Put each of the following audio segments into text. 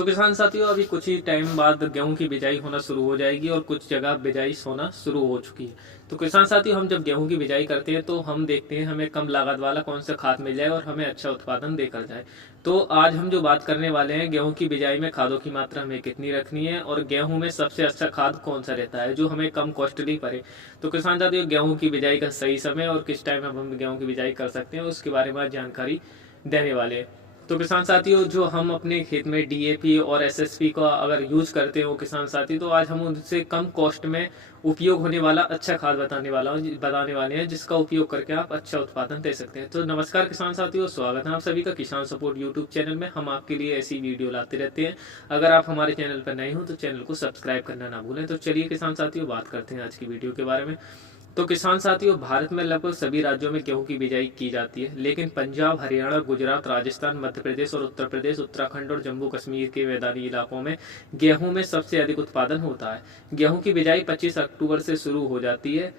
तो किसान साथियों, अभी कुछ ही टाइम बाद गेहूं की बिजाई होना शुरू हो जाएगी और कुछ जगह बिजाई होना शुरू हो चुकी है। तो किसान साथियों, हम जब गेहूं की बिजाई करते हैं तो हम देखते हैं हमें कम लागत वाला कौन सा खाद मिल जाए और हमें अच्छा उत्पादन देकर जाए। तो आज हम जो बात करने वाले हैं, गेहूं की बिजाई में खादों की मात्रा हमें कितनी रखनी है और गेहूं में सबसे अच्छा खाद कौन सा रहता है जो हमें कम कॉस्टली पड़े। तो किसान साथियों, गेहूं की बिजाई का सही समय और किस टाइम हम गेहूं की बिजाई कर सकते हैं उसके बारे में जानकारी देने वाले हैं। तो किसान साथियों, जो हम अपने खेत में डीएपी और एसएसपी का अगर यूज करते हो किसान साथी, तो आज हम उनसे कम कॉस्ट में उपयोग होने वाला अच्छा खाद बताने वाले हैं जिसका उपयोग करके आप अच्छा उत्पादन दे सकते हैं। तो नमस्कार किसान साथियों, स्वागत है आप सभी का किसान सपोर्ट यूट्यूब चैनल में। हम आपके लिए ऐसी वीडियो लाते रहते हैं। अगर आप हमारे चैनल पर नए हो तो चैनल को सब्सक्राइब करना ना भूलें। तो चलिए किसान साथियों, बात करते हैं आज की वीडियो के बारे में। तो किसान साथियों, भारत में लगभग सभी राज्यों में गेहूं की बिजाई की जाती है, लेकिन पंजाब, हरियाणा, गुजरात, राजस्थान, मध्य प्रदेश और उत्तर प्रदेश, उत्तराखंड और जम्मू कश्मीर के मैदानी इलाकों में गेहूं में सबसे अधिक उत्पादन होता है। गेहूं की बिजाई 25 अक्टूबर से शुरू हो जाती है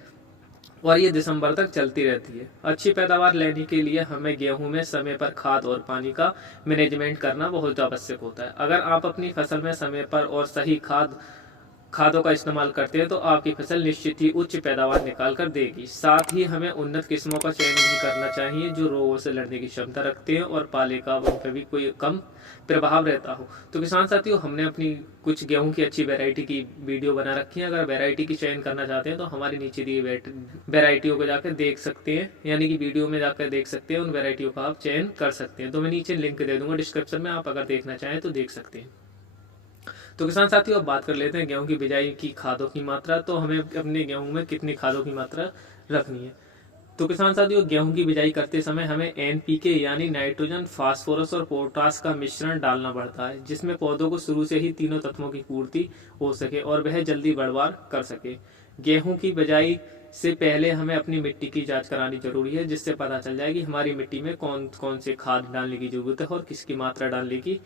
और ये दिसंबर तक चलती रहती है। अच्छी पैदावार लेने के लिए हमें गेहूं में समय पर खाद और पानी का मैनेजमेंट करना बहुत आवश्यक होता है। अगर आप अपनी फसल में समय पर और सही खादों का इस्तेमाल करते हैं तो आपकी फसल निश्चित ही उच्च पैदावार निकाल कर देगी। साथ ही हमें उन्नत किस्मों का चयन भी करना चाहिए जो रोगों से लड़ने की क्षमता रखते हैं और पाले का उन पर भी कोई कम प्रभाव रहता हो। तो किसान साथियों, हमने अपनी कुछ गेहूं की अच्छी वैरायटी की वीडियो बना रखी है। अगर वैरायटी की चयन करना चाहते हैं तो हमारे नीचे दी वैरायटियों को जाकर देख सकते हैं, यानी कि वीडियो में जाकर देख सकते हैं। उन वैरायटियों का आप चयन कर सकते हैं। तो मैं नीचे लिंक दे दूंगा डिस्क्रिप्शन में, आप अगर देखना चाहें तो देख सकते हैं। तो किसान साथियों, अब बात कर लेते हैं गेहूं की बिजाई की खादों की मात्रा। तो हमें अपने गेहूं में कितनी खादों की मात्रा रखनी है। तो किसान साथियों, गेहूं की बिजाई करते समय हमें एनपीके यानी नाइट्रोजन, फास्फोरस और पोटास का मिश्रण डालना पड़ता है, जिसमें पौधों को शुरू से ही तीनों तत्वों की पूर्ति हो सके और वह जल्दी बढ़वार कर सके। गेहूं की बिजाई से पहले हमें अपनी मिट्टी की जांच करानी जरूरी है, जिससे पता चल जाए कि हमारी मिट्टी में कौन कौन से खाद डालने की जरूरत है और किसकी मात्रा डालने की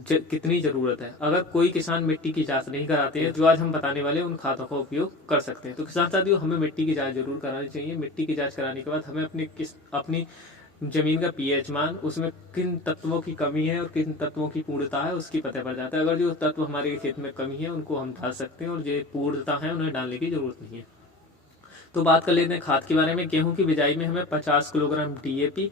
कितनी जरूरत है। अगर कोई किसान मिट्टी की जांच नहीं कराते हैं, जो आज हम बताने वाले उन खादों का उपयोग कर सकते हैं। तो किसान साथियों, हमें मिट्टी की जांच जरूर करानी चाहिए। मिट्टी की जांच कराने के बाद हमें अपनी जमीन का पीएच मान, उसमें किन तत्वों की कमी है और किन तत्वों की पूर्णता है उसकी पता पड़ जाता है। अगर जो तत्व हमारे खेत में कमी है उनको हम डाल सकते हैं और जो पूर्णता है उन्हें डालने की जरूरत नहीं है। तो बात कर लेते हैं खाद के बारे में। गेहूं की बिजाई में हमें 50 किलोग्राम डीएपी,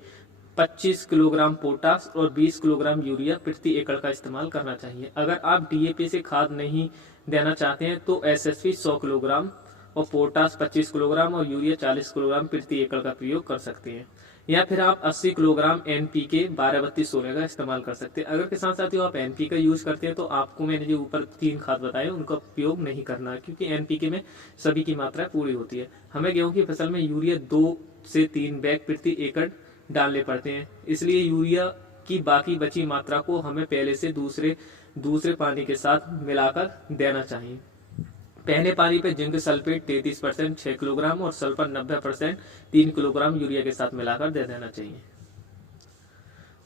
25 किलोग्राम पोटास और 20 किलोग्राम यूरिया प्रति एकड़ का इस्तेमाल करना चाहिए। अगर आप डीएपी से खाद नहीं देना चाहते हैं तो एसएसपी 100 किलोग्राम और पोटास 25 किलोग्राम और यूरिया 40 किलोग्राम प्रति एकड़ का प्रयोग कर सकते हैं। या फिर आप 80 किलोग्राम एनपीके 12-32-16 का इस्तेमाल कर सकते हैं। अगर किसान साथियों आप एनपीके यूज करते हैं तो आपको मैंने जो ऊपर 3 खाद बताए उनका उपयोग नहीं करना है, क्योंकि एनपीके में सभी की मात्रा पूरी होती है। हमें गेहूं की फसल में यूरिया 2 से 3 बैग प्रति एकड़ डालने पड़ते हैं, इसलिए यूरिया की बाकी बची मात्रा को हमें पहले से दूसरे पानी के साथ मिलाकर देना चाहिए। पहले पानी पे जिंक सल्फेट 33% 6 किलोग्राम और सल्फर 90% 3 किलोग्राम यूरिया के साथ मिलाकर दे देना चाहिए।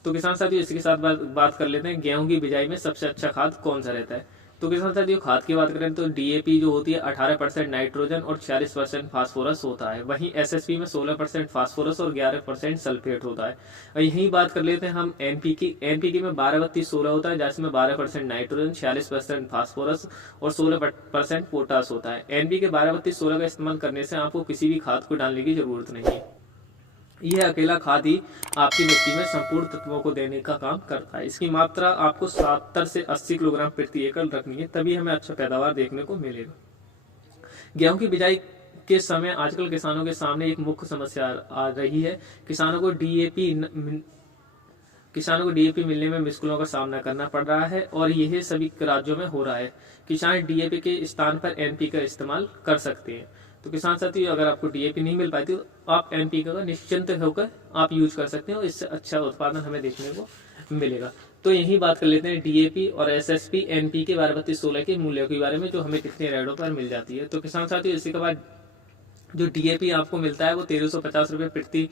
तो किसान साथियों, इसके साथ बात कर लेते हैं गेहूं की बिजाई में सबसे अच्छा खाद कौन सा रहता है। तो किसान साथियों, खाद की बात करें तो डीएपी जो होती है 18% नाइट्रोजन और 46% फास्फोरस होता है। वहीं एसएसपी में 16% फास्फोरस और 11% सल्फेट होता है। और यही बात कर लेते हैं हम एनपीके में 12-32-16 होता है, जिसमें 12% नाइट्रोजन, 46% फास्फोरस और 16% पोटास होता है। एनपीके 12-32-16 का इस्तेमाल करने से आपको किसी भी खाद को डालने की जरूरत नहीं है। यह अकेला खाद ही आपकी मिट्टी में संपूर्ण तत्वों को देने का काम करता है। इसकी मात्रा आपको 70 से 80 किलोग्राम प्रति एकड़ रखनी है, तभी हमें अच्छा पैदावार देखने को मिलेगा। गेहूं की बिजाई के समय आजकल किसानों के सामने एक मुख्य समस्या आ रही है। किसानों को डीएपी मिलने में मुश्किलों का सामना करना पड़ रहा है और यह सभी राज्यों में हो रहा है। किसान डीएपी के स्थान पर एनपीके का इस्तेमाल कर सकते हैं। तो किसान साथियों, अगर आपको डीएपी नहीं मिल पाती तो आप एनपीके का निश्चिंत होकर आप यूज कर सकते हैं और इससे अच्छा उत्पादन हमें देखने को मिलेगा। तो यही बात कर लेते हैं डीएपी और एसएसपी एनपीके 12-32-16 के मूल्यों के बारे में, जो हमें कितने रेटों पर मिल जाती है। तो किसान साथियों, इसी के बाद जो डीएपी आपको मिलता है वो 1350 रुपये प्रति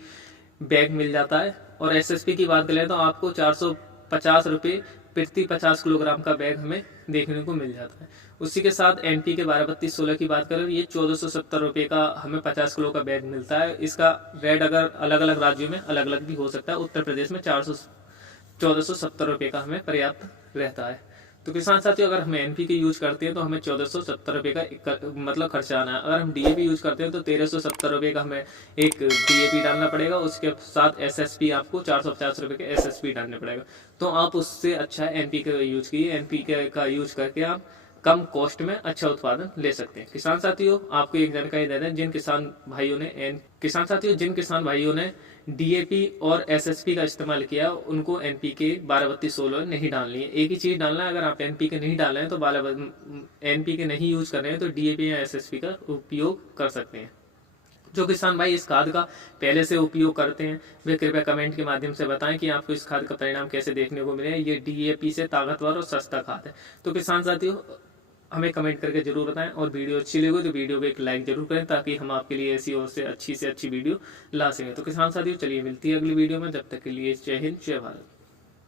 बैग मिल जाता है और एसएसपी की बात करें तो आपको 450 रुपये प्रति 50 किलोग्राम का बैग हमें देखने को मिल जाता है। उसी के साथ एनपीके 12-32-16 की बात करें, ये 1470 रुपये का हमें 50 किलो का बैग मिलता है। इसका रेट अगर अलग अलग राज्यों में अलग अलग भी हो सकता है। उत्तर प्रदेश में 1470 रुपये का हमें पर्याप्त रहता है। तो किसान साथियों अगर हम एनपीके यूज करते हैं तो हमें 1470 रुपये का मतलब खर्चा आना है। अगर हम डीएपी यूज करते हैं तो 1370 रुपये का हमें एक डीएपी डालना पड़ेगा, उसके साथ एसएसपी आपको 450 रुपये के एसएसपी डालने पड़ेगा। तो आप उससे अच्छा एनपीके का यूज कीजिए, एनपीके का यूज करके आप कम कॉस्ट में अच्छा उत्पादन ले सकते हैं। किसान साथियों आपको एक जानकारी दे दें, जिन किसान भाइयों ने डीएपी और एसएसपी का इस्तेमाल किया उनको एनपीके 12-32-16 नहीं डालनी है। एक ही चीज डालना है, अगर आप एनपीके नहीं डाल रहे हैं तो एनपीके नहीं यूज कर रहे हैं तो डीएपी या एसएसपी का उपयोग कर सकते हैं। जो किसान भाई इस खाद का पहले से उपयोग करते हैं वे कृपया कमेंट के माध्यम से बताएं कि आपको इस खाद का परिणाम कैसे देखने को मिले। ये डीएपी से ताकतवर और सस्ता खाद है। तो किसान साथियों हमें कमेंट करके जरूर बताएं, और वीडियो अच्छी लगी तो वीडियो को एक लाइक जरूर करें ताकि हम आपके लिए ऐसी और से अच्छी वीडियो ला सकें। तो किसान साथियों चलिए मिलती है अगली वीडियो में, जब तक के लिए जय हिंद जय भारत।